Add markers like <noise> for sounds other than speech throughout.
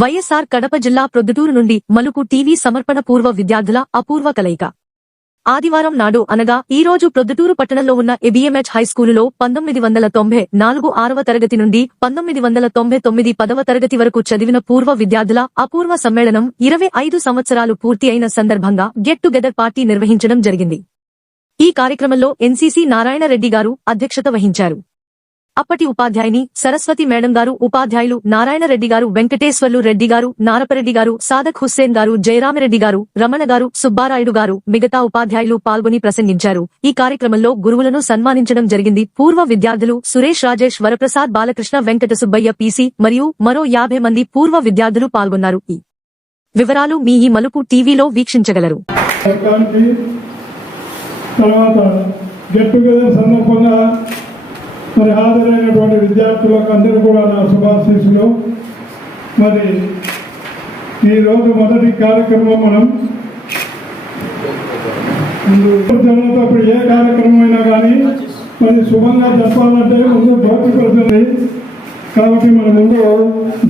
వైఎస్ఆర్ కడప జిల్లా ప్రొద్దుటూరు నుండి Maluku TV సమర్పణ పూర్వ విద్యార్థుల అపూర్వ కలయిక. ఆదివారం నాడు అనగా ఈ రోజు ప్రొద్దుటూరు పట్టణంలో ఉన్న ఎబిఎంహెచ్ హైస్కూలులో పంతొమ్మిది వందల తొంభై నాలుగు ఆరవ తరగతి నుండి పంతొమ్మిది వందల తొంభై తొమ్మిది పదవ తరగతి వరకు చదివిన పూర్వ విద్యార్థుల అపూర్వ సమ్మేళనం ఇరవై ఐదు సంవత్సరాలు పూర్తి అయిన సందర్భంగా గెట్ టుగెదర్ పార్టీ నిర్వహించడం జరిగింది. ఈ కార్యక్రమంలో ఎన్సీసీ నారాయణ రెడ్డి గారు అధ్యక్షత వహించారు. అప్పటి ఉపాధ్యాయుని సరస్వతి మేడం గారు ఉపాధ్యాయులు నారాయణ రెడ్డి గారు వెంకటేశ్వర్లు రెడ్డి గారు నారపరెడ్డి గారు సాదక్ హుస్సేన్ గారు జయరామరెడ్డి గారు రమణ గారు సుబ్బారాయుడు గారు మిగతా ఉపాధ్యాయులు పాల్గొని ప్రసంగించారు. ఈ కార్యక్రమంలో గురువులను సన్మానించడం జరిగింది. పూర్వ విద్యార్థులు సురేష్ రాజేష్ వరప్రసాద్ బాలకృష్ణ వెంకట సుబ్బయ్య పీసీ మరియు మరో యాభై మంది పూర్వ విద్యార్థులు పాల్గొన్నారు. ఈ వివరాలు మీ ఈ మలుపు టీవీలో వీక్షించగలరు. తర్వాత గెట్ టుగెదర్ సందర్భంగా మరి హాజరైనటువంటి విద్యార్థులకు అందరూ కూడా నా శుభాశీస్సులు. మరి ఈరోజు మొదటి కార్యక్రమం మనం ముందు జరుగుతున్నప్పుడు ఏ కార్యక్రమం అయినా కానీ మరి శుభంగా చెప్పాలంటే ముందు జ్యోతి ప్రజల్ని కాబట్టి మన ముందు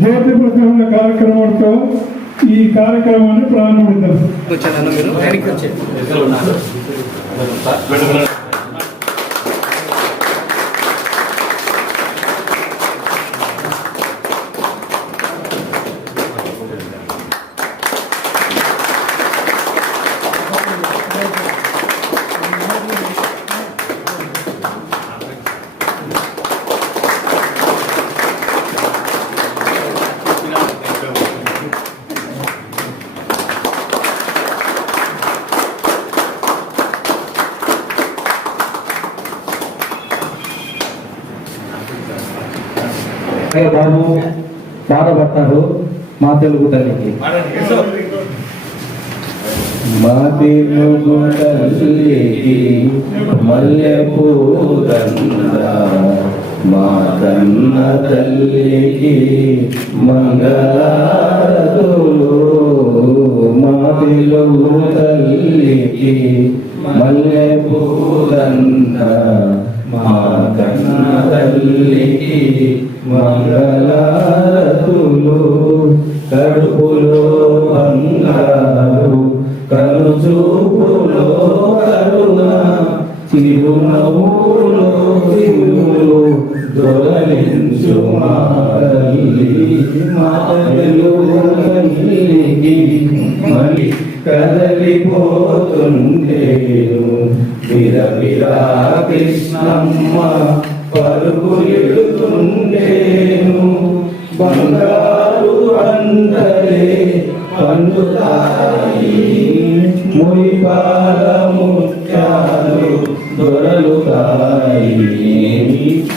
జ్యోతి ప్రజల కార్యక్రమంతో ఈ కార్యక్రమాన్ని ప్రారంభిద్దాం. అయ్యో బాబు బాధపడతారు మా తెలుగు తల్లికి. మా తెలుగు తల్లికి మల్లె మా కన్న తల్లికి మంగళారతులు మా తెలుగు తల్లికి మల్లె పూదండ మా కన్న తల్లికి మంగళారతులు కడుపులో బంగారు కను చూపులో కరుణ చిరునవ్వులో తిరులు దొరలించు మా తల్లి మా తెలుగు తల్లికి మళ్ళీ కదలిపోతుండేను విరవిరా కృష్ణమ్మ పరుగు ఎడుతుండేను బంగారు అందరే పండుతాయి. మురిపాల ముత్యాలు దొరలుతాయి.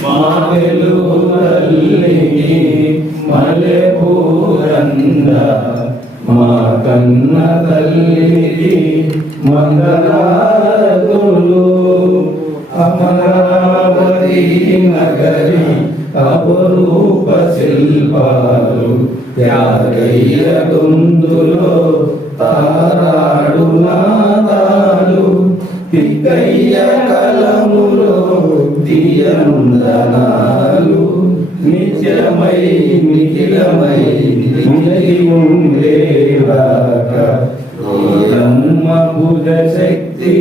మా తెలుగు తల్లికి మల్లె పూరంద మా కన్న తల్లికి మంగళారతులు. అమరా నగరి అపరూప శిల్పాలు త్యాగయ్య గొంతులో తారాడు నాదాలు తిక్కయ్య కలములో తీయందనాలు నిత్యమై నిఖిలమై నిలగి భుజ శక్తి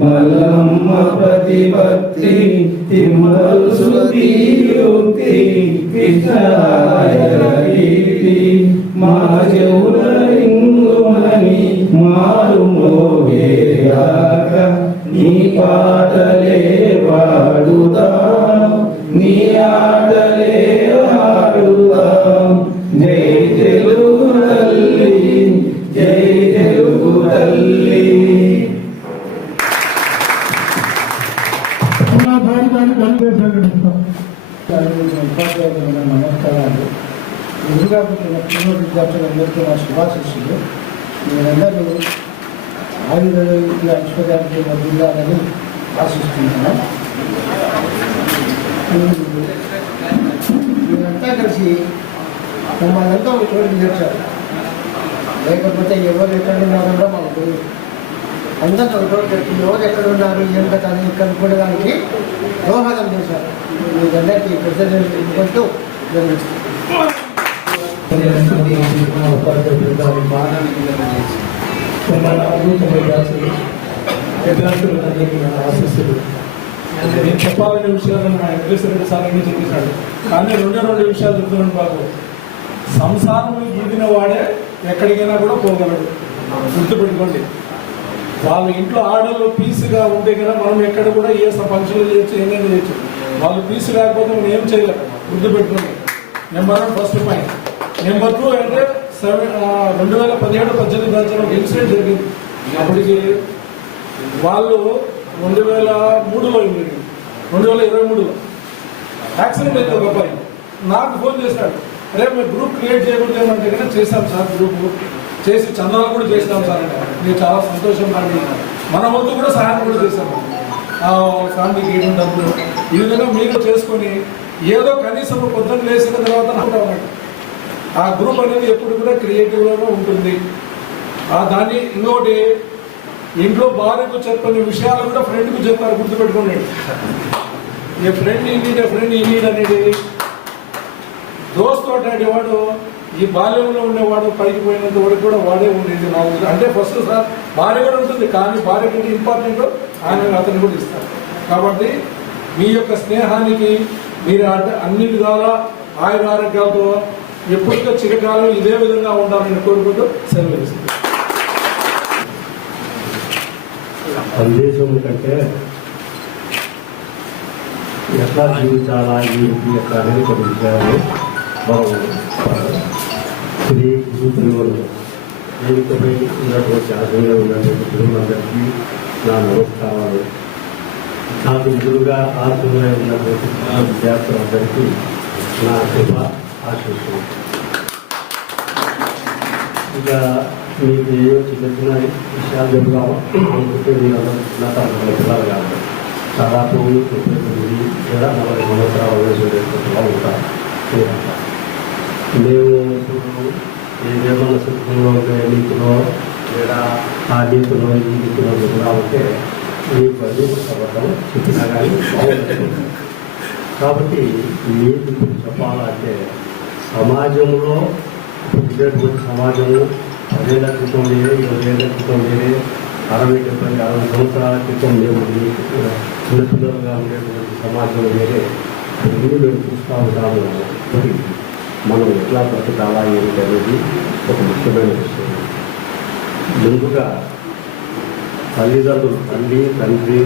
మల్లమ్మ ప్రతిపత్తి తిమ్మల్ శృతి యుక్తి కృష్ణాయ మా చెవుల మారు నీ పాట విద్యార్థులందరికీ నా శుభాశిస్సులు మీరందరూ ఆయుర్వేద ఐశ్వర్యానికి వదిలాలని ఆశిస్తున్నాను మీరంతా కలిసి మమ్మల్ని అంతా ఒక చోటు చేర్చారు లేకపోతే ఎవరు ఎక్కడ ఉన్నారో మాకు తెలియదు అందరూ ఒక చోటు చేర్చి ఎవరు ఎక్కడ ఉన్నారు ఏం కదా అని కనుక్కోవడానికి దోహదం చేశారు మీకందరికీ ప్రజలు ఇవ్వకుంటూ జరుగుతుంది తొంభై నాలుగు తొంభై బ్యాచులు విద్యార్థులందరికీ నా ఆశీస్సులు చెప్పాలనే విషయాలు మా వెంకటేశ్వర చెప్పేశాడు కానీ రెండే రెండు విషయాలు చెప్తున్నాను బాబు సంసారం గీదిన వాడే ఎక్కడికైనా కూడా పోగలడు గుర్తుపెట్టుకోండి వాళ్ళ ఇంట్లో ఆడలు పీసుగా ఉంటే కదా మనం ఎక్కడ కూడా ఏ ఫంక్షన్లు చేయొచ్చు ఏమైనా చేయొచ్చు వాళ్ళు పీసు లేకపోతే మనం ఏం చేయలేము గుర్తుపెట్టుకోండి number one first point number two అంటే సెవెన్ రెండు వేల పదిహేడు పద్దెనిమిది బ్యాచ్లో ఒక ఇన్సిడెంట్ జరిగింది. అప్పటికి వాళ్ళు రెండు వేల మూడులో జరిగింది రెండు వేల ఇరవై మూడులో. యాక్సిడెంట్ అయితే ఒక అబ్బాయి. నాకు ఫోన్ చేశాడు. అరే మేము గ్రూప్ క్రియేట్ చేయకూడదు ఏమంటే కనుక చేశాం సార్ గ్రూప్. చేసి చందాలు కూడా చేస్తాం సార్ అంటే. నేను చాలా సంతోషం నాకు మన వంతు కూడా సహాయం కూడా చేశాము ఫ్యామిలీకి ఏం డబ్బులు? ఈ విధంగా మీరు చేసుకొని ఏదో కనీసం పొద్దున్న లేచిన తర్వాత అనుకుంటాం ఆ గ్రూప్ అనేది ఎప్పుడు కూడా క్రియేటివ్గానే ఉంటుంది. ఆ దాన్ని ఇంకోటి ఇంట్లో భార్యకు చెప్పని విషయాలు కూడా ఫ్రెండ్కు చెప్తారు గుర్తుపెట్టుకోండి. A friend in need friend in need అనేది దోస్తు వాడు ఈ బాల్యంలో ఉండేవాడు పైకి పోయినంత వరకు కూడా వాడే ఉండేది నా అంటే ఫస్ట్ సార్ భార్య కూడా ఉంటుంది కానీ భార్య కంటే ఇంపార్టెంట్ ఆయన అతను కూడా ఇస్తారు. కాబట్టి మీ యొక్క స్నేహానికి మీరు అంటే అన్ని విధాలా ఆయుర ఆరోగ్యాలతో ఎప్పటికీ చిరకాలం ఇదే విధంగా ఉండాలని కోరుకుంటూ సెలవు సందేశం కంటే ఎట్లా జీవించాలా ఏంటి ఎట్లా అనేది కొన్ని విషయాలు మనం శ్రీ గురు తిరువులు వేదికపై ఉన్నటువంటి ఆశయంగా ఉన్నటువంటి గురువులందరికీ నా నమస్కారాలు. నాకు ఎదురుగా ఆశయంగా ఉన్నటువంటి విద్యార్థులందరికీ నా శుభ ఆశీస్సులు ఇక మీకు ఏదో చిన్న చిన్న విషయాలు చెప్తాము అనుకుంటే మీరు చిన్న తరగతి పిల్లలు కాదు. దాదాపు ముప్పై తొమ్మిది లేదా నలభై సంవత్సరాల వయసు వాళ్ళు ఉంటారు. మేము ఇప్పుడు ఏదేమన్నా సుఖంలో ఉంటే నీతిలో లేదా ఆ నీతిలో ఈ నీతిలో ఎదురా ఉంటే మీకు అది చెప్పడం చెప్పినా కానీ కాబట్టి మీకు చెప్పాలంటే సమాజంలో పుట్టినటువంటి సమాజము పదేళ్ళ క్రితం వేరే ఇరవై ఏళ్ళ క్రితం వేరే అరవై డెబ్బై అరవై సంవత్సరాల క్రితం మేము చిన్నపిల్లలుగా ఉండేటువంటి సమాజం వేరే. అన్నీ మేము చూస్తూ ఉంటాము మరి మనం ఎట్లా బ్రతకాలా ఏమిటి అనేది ఒక ముఖ్యమైన విషయం. ముందుగా తల్లిదండ్రులు తల్లి తండ్రి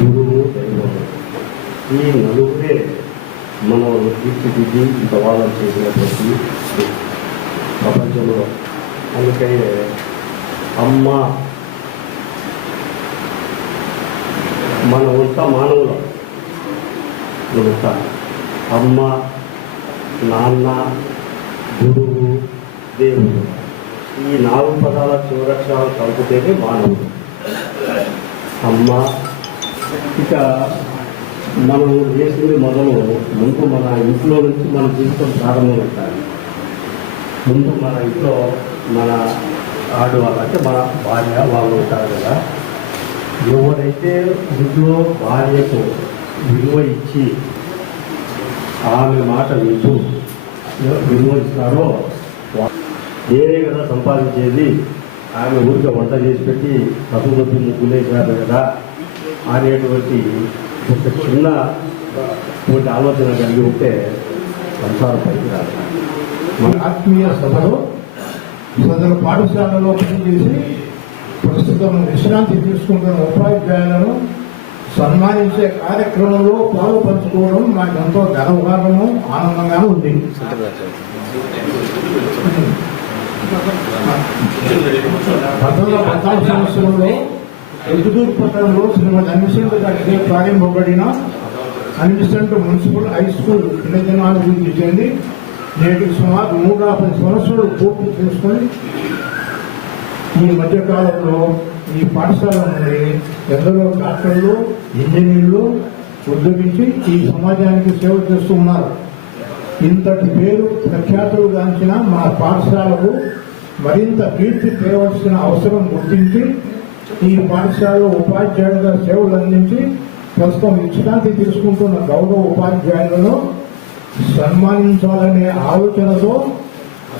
గురువు దైవం ఈ నలుగురే మనం తీర్చిదిద్ది ఇంత వాళ్ళని చేసినటువంటి ప్రపంచంలో అందుకనే అమ్మ మన అంత మానవులు. మనక అమ్మ నాన్న గురువు దేవుడు. ఈ నాలుగు పదాల చివరక్షరాలు కలిపితేనే మానవుడు. అమ్మ ఇక మనం చేసింది మొదలు ముందు మన ఇంట్లో నుంచి మన జీవితం ప్రారంభమవుతాయి ముందు మన ఇంట్లో మన ఆడవాళ్ళు అంటే మన భార్య వాళ్ళు ఉంటారు కదా ఎవరైతే ఇంట్లో భార్యకు విలువ ఇచ్చి ఆమె మాట వింటూ విలువ ఇస్తారో వా- నేనే కదా సంపాదించేది ఆమె ఊరికే వంట చేసి పెట్టి పసుపు ముగ్గులేసారు కదా అనేటువంటి ఒక చిన్న ఒకటి ఆలోచన కలిగి ఉంటే సంసారం పైకి రాదు. మన ఆత్మీయ సభలో సదరు పాఠశాలలో పనిచేసి ప్రస్తుతం విశ్రాంతి తీసుకుంటున్న ఉపాధ్యాయులను సన్మానించే కార్యక్రమంలో పాలు పంచుకోవడం నాకు ఎంతో గర్వకారణము ఆనందంగా ఉంది. పంతొమ్మిది వందల పద్నాలుగు సంవత్సరంలో ఎదుదూరు పట్టణంలో శ్రీమతి అన్విసెంట్ గారికి ప్రారంభపడిన అన్విసెంట్ మున్సిపల్ హై స్కూల్ దినదినాలు గురించి చెంది నేటికి సుమారు నూట పది సంవత్సరాలు పూర్తి చేసుకొని ఈ మధ్యకాలంలో ఈ పాఠశాల నుండి ఎందరో డాక్టర్లు ఇంజనీర్లు ఉద్యోగించి ఈ సమాజానికి సేవ చేస్తూ ఉన్నారు. ఇంతటి పేరు ప్రఖ్యాతులు గాంచిన మన పాఠశాలకు మరింత కీర్తి తేవలసిన అవసరం గుర్తించి ఈ పాఠశాలలో ఉపాధ్యాయులుగా సేవలు అందించి ప్రస్తుతం విశ్రాంతి తీసుకుంటున్న గౌరవ ఉపాధ్యాయులను సన్మానించాలనే ఆలోచనతో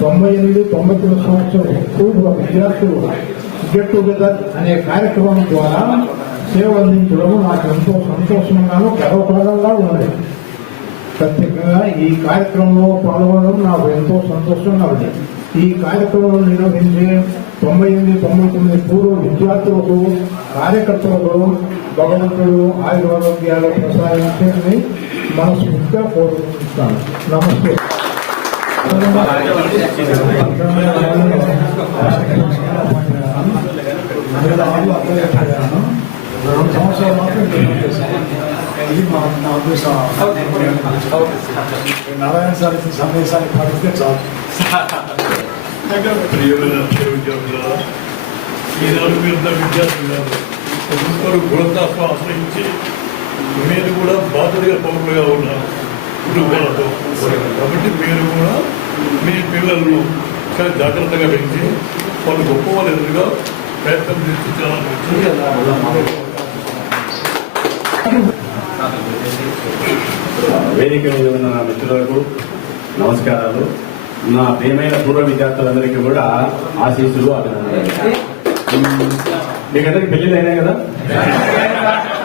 తొంభై ఎనిమిది తొంభై తొమ్మిది సంవత్సరం పూర్వ విద్యార్థులు గెట్ టుగెదర్ అనే కార్యక్రమం ద్వారా సేవ అందించడం నాకు ఎంతో సంతోషంగాను గర్వప్రదంగా ఉన్నది. ప్రత్యేకంగా ఈ కార్యక్రమంలో పాల్గొనడం నాకు ఎంతో సంతోషంగా ఉంది ఈ కార్యక్రమం నిర్వహించే తొంభై ఎనిమిది తొంభై తొమ్మిది పూర్వ విద్యార్థులకు కార్యకర్తలకు భగవంతుడు ఆయుర్వేద్యాలు ప్రసాదించాలని మనస్ఫూర్తిగా కోరుకుంటున్నాను నమస్తే రెండు సంవత్సరాలు మాత్రం. ఇది మా నా ఉద్దేశం నారాయణ సార్ సందేశాన్ని పాటిస్తే చాలు <laughs> ప్రియమైన విద్యార్థులారా ఈనాడు మీరు విద్యార్థులు ఒక్కొక్కరు గుణతాత్మ ఆశ్రయించి మీరు కూడా బాధ్యతగా పౌరులుగా ఉన్నారు. కుటుంబాలతో కాబట్టి మీరు కూడా మీ పిల్లలను చాలా జాగ్రత్తగా పెంచి వాళ్ళు గొప్ప వాళ్ళు ఎదురుగా ప్రయత్నం చేసి చాలా వేదిక మీద ఉన్న నా మిత్రులకు నమస్కారాలు. నా ప్రియమైన పూర్వ విద్యార్థులందరికీ కూడా ఆశీస్సులు అభినందనలు. మీకందరికి పెళ్ళిళ్ళు అయినాయి కదా?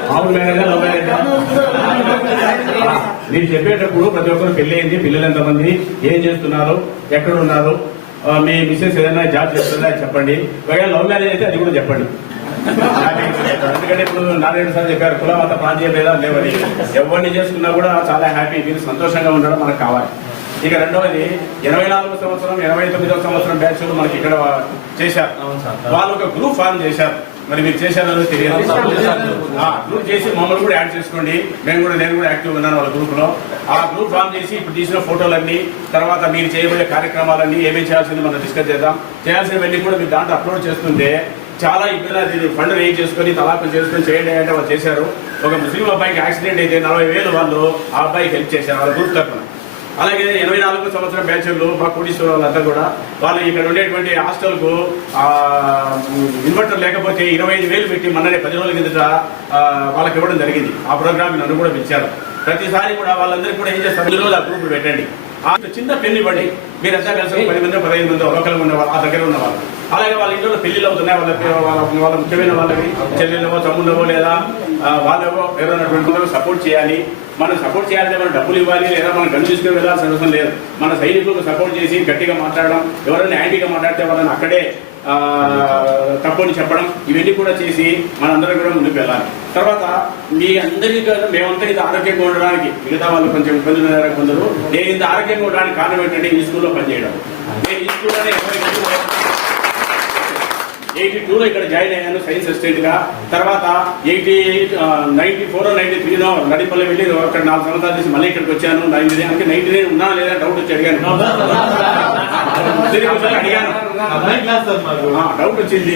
మామూలు మ్యారేజా లవ్ మ్యారేజా? మీరు చెప్పేటప్పుడు ప్రతి ఒక్కరు పెళ్ళి అయింది పిల్లలు ఎంతమంది ఏం చేస్తున్నారు ఎక్కడ ఉన్నారు మీ మిస్సెస్ ఏదైనా జాబ్ చేస్తుందా చెప్పండి. ఒకవేళ లవ్ మ్యారేజ్ అయితే అది కూడా చెప్పండి. ఎందుకంటే ఇప్పుడు నారాయణ సార్ చెప్పారు కుల ప్రాంతీయ భేదాలు లేవని. ఎవరిని చేసుకున్నా కూడా చాలా హ్యాపీ మీరు సంతోషంగా ఉండడం మనకు కావాలి. ఇక రెండవది ఎనభై నాలుగు సంవత్సరం ఎనభై తొమ్మిదవ సంవత్సరం బ్యాచ్ మనకి ఇక్కడ చేశారు. వాళ్ళు ఒక గ్రూప్ ఫార్మ్ చేశారు. మరి మీరు చేశారో తెలియదు. ఆ గ్రూప్ చేసి మమ్మల్ని కూడా యాడ్ చేసుకోండి. మేము కూడా నేను కూడా యాక్టివ్ ఉన్నాను వాళ్ళ గ్రూప్లో. ఆ గ్రూప్ ఫామ్ చేసి ఇప్పుడు తీసిన ఫోటోలన్నీ తర్వాత మీరు చేయబోయే కార్యక్రమాలన్నీ ఏమేమి చేయాల్సింది మనం డిస్కస్ చేద్దాం. చేయాల్సినవన్నీ కూడా మీరు దాంట్లో అప్లోడ్ చేస్తుంటే చాలా ఇబ్బంది ఫండ్ రేజ్ చేసుకొని తలాపు చేసుకొని చేయండి అంటే వాళ్ళు చేశారు. ఒక ముస్లిం అబ్బాయికి యాక్సిడెంట్ అయితే నలభై వేలు వాళ్ళు ఆ అబ్బాయికి హెల్ప్ చేశారు వాళ్ళ గ్రూప్ తరఫున అలాగే ఇరవై నాలుగు సంవత్సరం బ్యాచ్లు మా కోటీశ్వర వాళ్ళంతా కూడా వాళ్ళు ఇక్కడ ఉండేటువంటి హాస్టల్కు ఇన్వర్టర్ లేకపోతే ఇరవై ఐదు వేలు పెట్టి మొన్ననే పది రోజుల కిందట వాళ్ళకి ఇవ్వడం జరిగింది. ఆ ప్రోగ్రామ్ నన్ను కూడా పిలిచారు. ప్రతిసారి కూడా వాళ్ళందరికీ కూడా ఏం చేస్తారు? ఈ ఆ గ్రూప్ పెట్టండి. ఆ చిన్న పెళ్ళి ఇవ్వండి. మీరంతా కలిసి పది మంది పదహైదు మంది ఒకరిలో ఉన్న వాళ్ళు ఆ దగ్గర ఉన్నవాళ్ళు. అలాగే వాళ్ళ ఇంట్లో పెళ్ళిళ్ళు అవుతున్నాయి వాళ్ళ వాళ్ళ ముఖ్యమైన వాళ్ళకి చెల్లెళ్ళవో తమ్ముళ్ళవో లేదా ఆ, వాళ్ళవో ఎవరైనటువంటి సపోర్ట్ చేయాలి. మనం సపోర్ట్ చేయాలంటే మనం డబ్బులు ఇవ్వాలి లేదా మనం గన్ను తీసుకుని వెళ్ళాల్సిన అవసరం లేదు. మన సైనికులకు సపోర్ట్ చేసి గట్టిగా మాట్లాడడం ఎవరైనా యాంటీగా మాట్లాడితే వాళ్ళని అక్కడే తప్పుని చెప్పడం ఇవన్నీ కూడా చేసి మనందరం కూడా ముందుకు వెళ్ళాలి. తర్వాత మీ అందరికీ కూడా మేమంతా ఇది ఆరోగ్యంగా ఉండడానికి మిగతా వాళ్ళు కొంచెం ఇబ్బందులు ఉన్నారు కొందరు నేను ఇంత ఆరోగ్యంగా ఉండడానికి కారణం ఏంటంటే ఈ స్కూల్లో పనిచేయడం. నేను ఈ స్కూల్లోనే ఎయిటీ టూలో ఇక్కడ జాయిన్ అయ్యాను సైన్స్ అసిస్టెంట్గా తర్వాత ఎయిటీ నైన్టీ ఫోర్ నైన్టీ త్రీలో నడిపల్లి వెళ్ళి అక్కడ నాలుగు సంవత్సరాలు చేసి మళ్ళీ ఇక్కడికి వచ్చాను నైన్టీ నైన్ అంటే నైన్టీ నైన్ ఉన్నా లేదా డౌట్ వచ్చి అడిగాను. అడిగాను. డౌట్ వచ్చింది.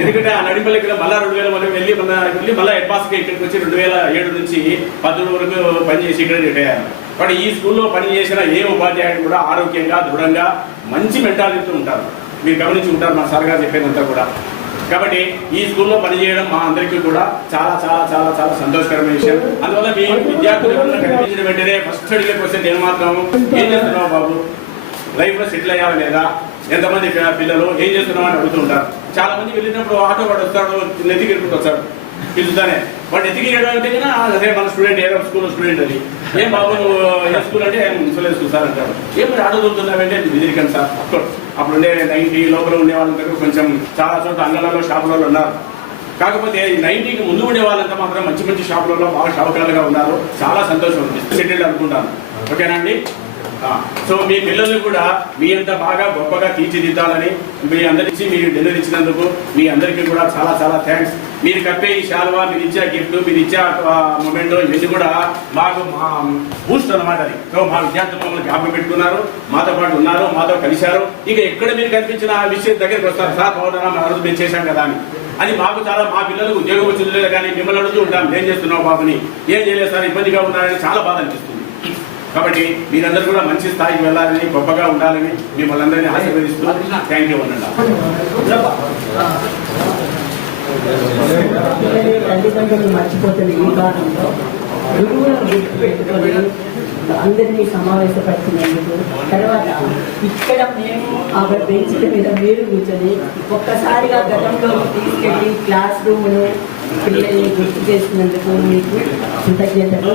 ఎందుకంటే ఆ నడిపల్లి ఇక్కడ మళ్ళా రెండు వేల మనం వెళ్ళి మన వెళ్ళి మళ్ళీ హెడ్ మాస్టర్ ఇక్కడికి వచ్చి రెండు వేల ఏడు నుంచి పద్దెనిమిది వరకు పనిచేసి ఇక్కడ రిటైర్ బట్ ఈ స్కూల్లో పనిచేసిన ఏ ఉపాధ్యాయుడు కూడా ఆరోగ్యంగా దృఢంగా మంచి మెంటాలిటీతో ఉంటారు. మీరు గమనించి ఉంటారు మా సార్ గారు చెప్పేదంతా కూడా. కాబట్టి ఈ స్కూల్లో పనిచేయడం మా అందరికీ కూడా చాలా చాలా చాలా చాలా సంతోషకరమైన విషయం. అందువల్ల మీ విద్యార్థులు ఎవరైనా కనిపించిన వెంటనే ఫస్ట్ అడిగే క్వశ్చన్ నేను మాత్రం ఏం చేస్తున్నావు బాబు? లైఫ్లో సెటిల్ అయ్యావా లేదా? ఎంతమంది పిల్లలు ఏం చేస్తున్నావు అని అడుగుతుంటారు. చాలా మంది వెళ్ళినప్పుడు ఆటో వాడు వస్తాడు నెత్తికి వస్తాడు. పిలుస్తానే. వాడు నెత్తికి ఎరడం అంటే అదే మన స్టూడెంట్ ఏదో స్కూల్ స్టూడెంట్ అది. ఏం బాబు ఏ స్కూల్ అంటే మున్సిపల్ స్కూల్ సార్ అంటారు ఏం మీరు ఆటో దొరుకుతున్నావంటే విదిరికాను సార్. అఫ్కోర్స్ అప్పుడు ఉండే నైన్టీ లోపల ఉండే వాళ్ళందరూ కొంచెం చాలా చోట్ల అంగళాల్లో షాపులలో ఉన్నారు. కాకపోతే నైన్టీకి ముందు ఉండే వాళ్ళంతా మాత్రం మంచి మంచి షాపులలో బాగా షాపుకాలుగా ఉన్నారు. చాలా సంతోషం. ఉంది సెటిల్డ్ అనుకుంటాను. ఓకేనా అండి? సో మీ పిల్లల్ని కూడా మీ అంత బాగా గొప్పగా తీర్చిదిద్దాలని మీ అందరికి మీరు డిన్నర్ ఇచ్చినందుకు మీ అందరికీ కూడా చాలా చాలా థ్యాంక్స్ మీరు కప్పే ఈ శాల్వా మీరు ఇచ్చే గిఫ్ట్ మీరు ఇచ్చే మొమెంట్ ఇవన్నీ కూడా మాకు బూస్ట్ అనమాట అది. సో మా విద్యార్థులు మమ్మల్ని జ్ఞాపకం పెట్టుకున్నారు మాతో పాటు ఉన్నారు మాతో కలిశారు. ఇక ఎక్కడ మీరు కనిపించిన ఆ విషయం దగ్గరికి వస్తారు. సార్ బాగున్నారా? మా రోజు మేము చేశాం కదా అని. అది మాకు చాలా మా పిల్లలకు ఉద్యోగం వచ్చింది లేదు కానీ మిమ్మల్ని అడుగుతూ ఉంటాం ఏం చేస్తున్నావు బాబుని? ఏం చేయలేదు సార్? ఇబ్బందిగా ఉన్నారని చాలా బాధ అనిపిస్తుంది. కాబట్టి మీరందరూ కూడా మంచి స్థాయికి వెళ్ళాలని గొప్పగా ఉండాలని మిమ్మల్ని అందరినీ ఆశీర్వదిస్తూ థ్యాంక్ యూ అనండి. తల్లిదండ్రులు మర్చిపోతున్న ఈ కాలంలో గురువులను గుర్తుపెట్టుకొని అందరినీ సమావేశపడుతున్నందుకు తర్వాత ఇక్కడ మేము ఆ బెంచ్ మీద మీరు కూర్చొని ఒక్కసారిగా గతంలో తీసుకెళ్ళి క్లాస్ రూమ్ను పిల్లల్ని గుర్తు చేసినందుకు మీకు కృతజ్ఞతలు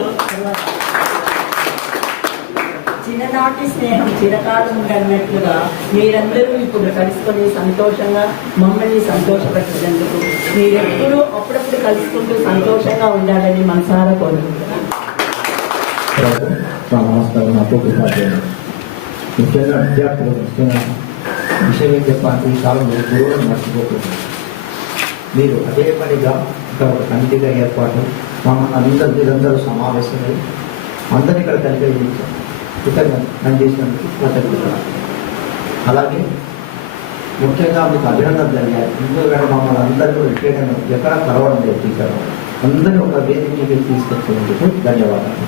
చిన్ననాటి స్నేహం చిరకాలం ఉండన్నట్లుగా మీరందరూ ఇప్పుడు కలుసుకొని సంతోషంగా మమ్మల్ని సంతోషపరిచినందుకు మీరెప్పుడూ అప్పుడప్పుడు కలుసుకుంటూ సంతోషంగా ఉండాలని మనసారా కోరుకుంటున్నాను నమస్కారం నాకు ముఖ్యంగా విద్యార్థులు ముఖ్యంగా విషయం ఏం చెప్పాలంటే ఈ కాలంలో దూరం మర్చిపోతుంది మీరు అదే పనిగా ఇక్కడ ఒక కమిటీగా ఏర్పాటు మమ్మల్ని అందరూ మీరందరూ సమావేశమై అందరినీ ఇక్కడ కలిపి కృతజ్ఞత చేసినందుకు కృతజ్ఞతలు. అలాగే ముఖ్యంగా మీకు అభినందన జరిగాయి. ఎందుకంటే మమ్మల్ని అందరికీ రిటైర్ ఎక్కడ కలవడం లేదు టీచర్. అందరినీ ఒక వేదిక మీద తీసుకొచ్చినందుకు ధన్యవాదాలు.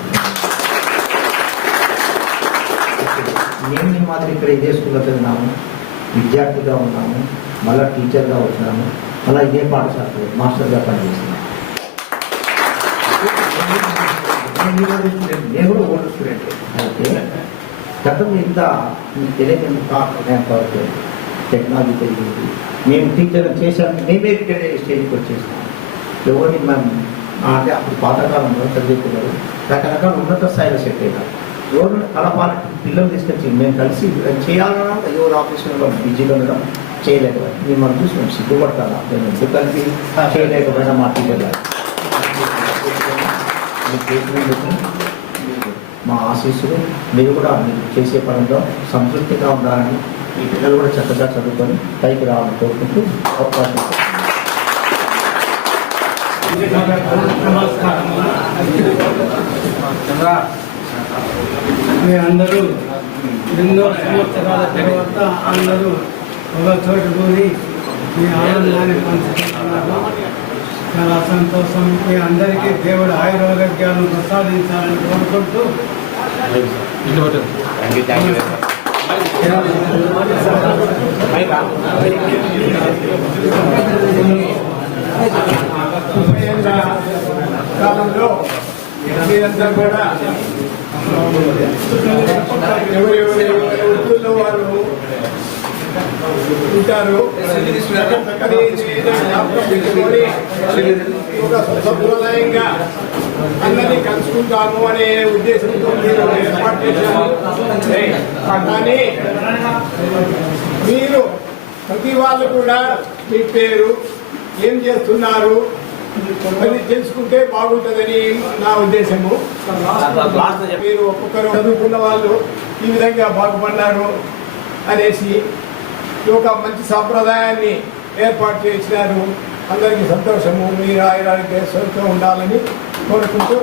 మేము ఈ ఇక్కడ ఇదే స్కూల్లో చదివినాము విద్యార్థిగా ఉన్నాము మళ్ళీ టీచర్గా వచ్చినాము మళ్ళీ ఇదే పాఠశాలలో మాస్టర్గా పనిచేస్తున్నాము నేను స్టూడెంట్, నేను కూడా ఓల్డ్ స్టూడెంట్. అయితే గతం ఇంత మీకు తెలియదు వరకు టెక్నాలజీ తెలియదు మేము టీచర్ చేశాము మేమే రిటైర్ అయ్యే స్టేజ్కి వచ్చేసాం ఎవరిని మేము అంటే అప్పుడు పాతకాలంలో చదువుకున్నారు రకరకాల ఉన్నత స్థాయిలో సెట్ అయినారు. ఎవరు కలపాలంటే పిల్లలు తీసుకొచ్చి మేము కలిసి చేయాలన్నా ఎవరు ఆఫీసులో బిజీగా ఉండడం చేయలేకపోయాం మేము చూసి మేము సిగ్గుపడతాను మేము ఎందుకు కలిసి చేయలేకపోయినా మా టీచర్ మీరు చేసినందుకు మా ఆశీస్సులు మీరు కూడా మీరు చేసే పనిలో సంతృప్తిగా ఉండాలని మీ పిల్లలు కూడా చక్కగా చదువుకొని పైకి రావాలని కోరుకుంటూ అవకాశం ఇస్తాను. మీ అందరూ ఎన్నో సంవత్సరాల తర్వాత అందరూ ఒక చోట కూడి మీ ఆనందాన్ని పంచుకుంటున్నారు చాలా సంతోషం. మీ అందరికీ దేవుడు ఆయురారోగ్యాలను ప్రసాదించాలని కోరుకుంటూ ఉపయోగ కాలంలో మీరంతా కూడా ఎవరెవరు ఎవరు వృత్తుల్లో వారు ఉంటారు. ఒక సంప్రదాయంగా అందరినీ కలుసుకుంటాము అనే ఉద్దేశంతో మీరు ఏర్పాటు చేశాము కానీ మీరు ప్రతి వాళ్ళు కూడా మీ పేరు ఏం చేస్తున్నారు అది తెలుసుకుంటే బాగుంటుందని నా ఉద్దేశము. మీరు ఒక్కొక్కరు చదువుకున్న వాళ్ళు ఈ విధంగా బాగుపడ్డారు అనేసి ఈ ఒక మంచి సాంప్రదాయాన్ని ఏర్పాటు చేసినారు. అందరికీ సంతోషము. మీరు ఆయనకి సొంతం ఉండాలని కోరుకుంటూ.